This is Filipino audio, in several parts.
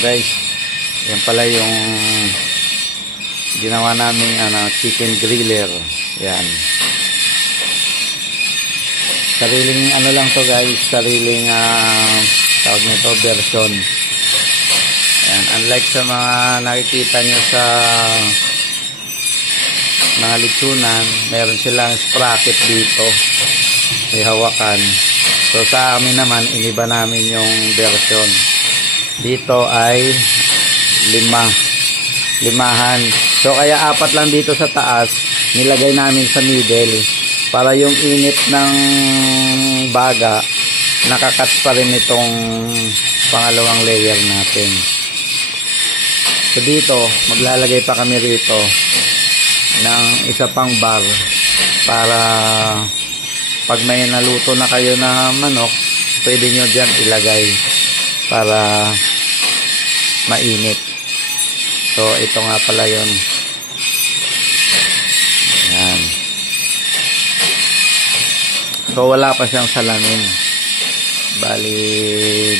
guys, yan pala yung ginawa namin chicken griller. Yan. Sariling lang to guys, sariling tawag nito version. Yan. Unlike sa mga nakikita nyo sa mga litsunan, meron silang sprocket dito, may hawakan. So sa amin naman, iniba namin yung version. Dito ay limahan. So kaya apat lang dito sa taas, nilagay namin sa middle para yung init ng baga nakakats pa rin itong pangalawang layer natin. So dito maglalagay pa kami rito ng isa pang bar para pag may naluto na kayo na manok, pwede nyo dyan ilagay para mainit. So ito nga pala yun. Yan. So wala pa siyang salamin, bali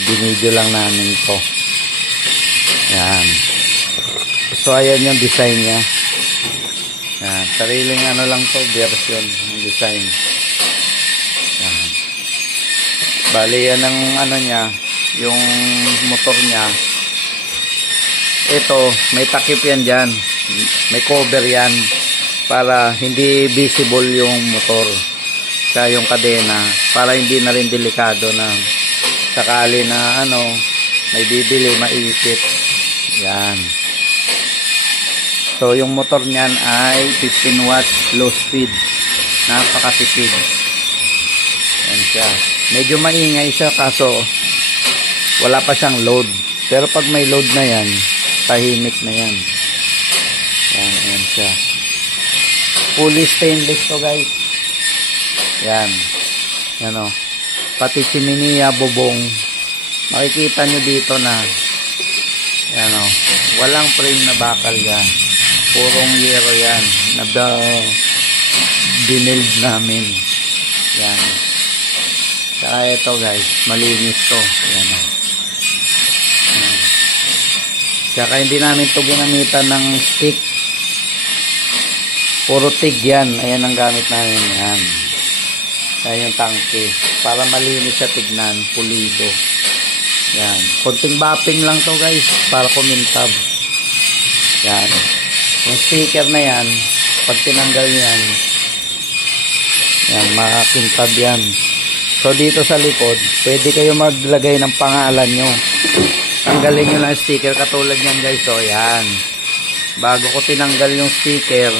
binidyo lang namin ito. Yan. So ayan yung design niya. Yan. Sariling lang to, version ng design. Yan. Bali yan ang niya, yung motor niya. Ito may takip yan dyan, may cover yan para hindi visible yung motor sa yung kadena, para hindi na rin delikado na sakali na may bibili, maipit. Yan. So yung motor niyan ay 15 watts low speed, napakatipid. Yan siya. Medyo maingay siya kaso wala pa siyang load, pero pag may load na yan, tahimik na yan. Yan siya. Fully stainless to guys. Yan. Yan o. Pati chimney, bubong. Makikita nyo dito na yan o. Walang frame na bakal yan. Purong yero yan. Binild namin. Yan. Saka ito guys, malinis to. Yan o. Saka hindi namin to ginamitan ng stick. Puro TIG yan. Ayan ang gamit namin. Yan. Ayan yung tangke. Para malinis siya tignan. Pulido. Yan. Konting bapping lang to guys. Para kumintab. Yan. Yung sticker na yan, pag tinanggal yan, yan, makakintab yan. So dito sa likod, pwede kayo maglagay ng pangalan nyo. Tanggalin nyo lang sticker katulad nyan guys. So yan. Bago ko tinanggal yung sticker,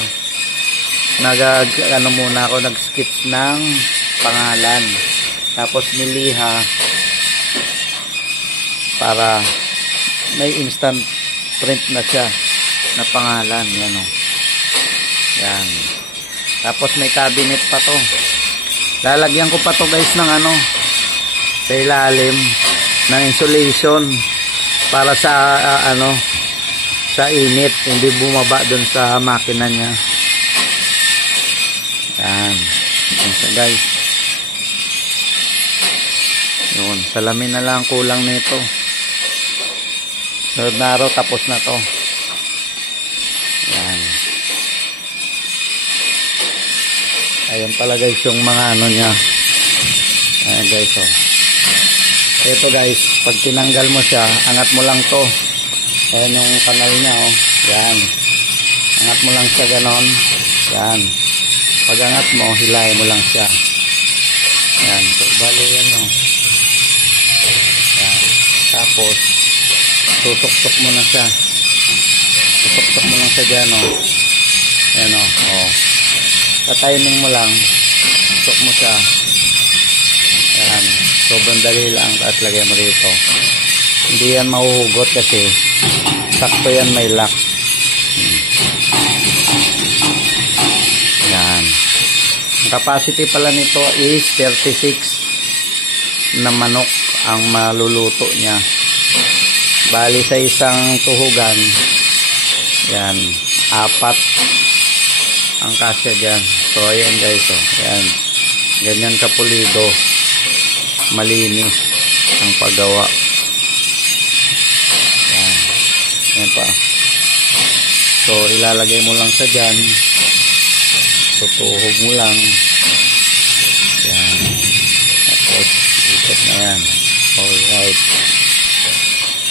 muna ako nag-sketch ng pangalan. Tapos niliha para may instant print na siya na pangalan. Yan o. Yan. Tapos may cabinet pa to. Lalagyan ko pa to guys ng sa ilalim ng insulation para sa sa init, hindi bumaba dun sa makina niya. Yan. Yan siya guys. Yun. Salamin na lang kulang nito. Sunod na araw tapos na to. Yan. Ayan pala guys yung mga niya. Ayan guys o. Ito guys, pag tinanggal mo siya, angat mo lang to. Ayan yung kanal niya o. Yan. Angat mo lang siya ganon. Yan. Pag angat mo, hilahin mo lang siya. Yan. So, bali yan o. Yan. Tapos, susok-sok mo na siya. Susok-sok mo lang siya dyan o. Yan o. O. Tatiming mo lang. Susok mo siya. Yan. Sobrang dali lang. At lagay mo rito. Hindi yan mahuhugot kasi sakto yan may lock. Yan. Ang capacity pala nito is 36 na manok ang maluluto niya. Bali sa isang tuhugan, yan, 4 ang kasya dyan. So ayan guys, yan. Ganyan kapulido, malinis ang paggawa. Yan. Ayan pa. So, ilalagay mo lang sa dyan. Tutuhog mo lang. Yan. Tapos, ikot na yan. Alright.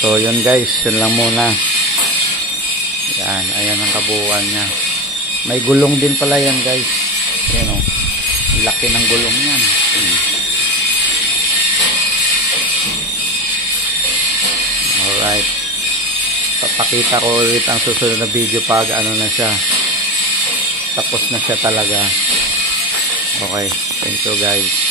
So, yun guys. Yun lang muna. Yan. Ayan ang kabuuan niya. May gulong din pala yan guys. Ayan o. Laki ng gulong yan. Alright. Papakita ko ulit ang susunod na video pag ano na siya. Tapos na siya talaga. Okay. Thank you guys.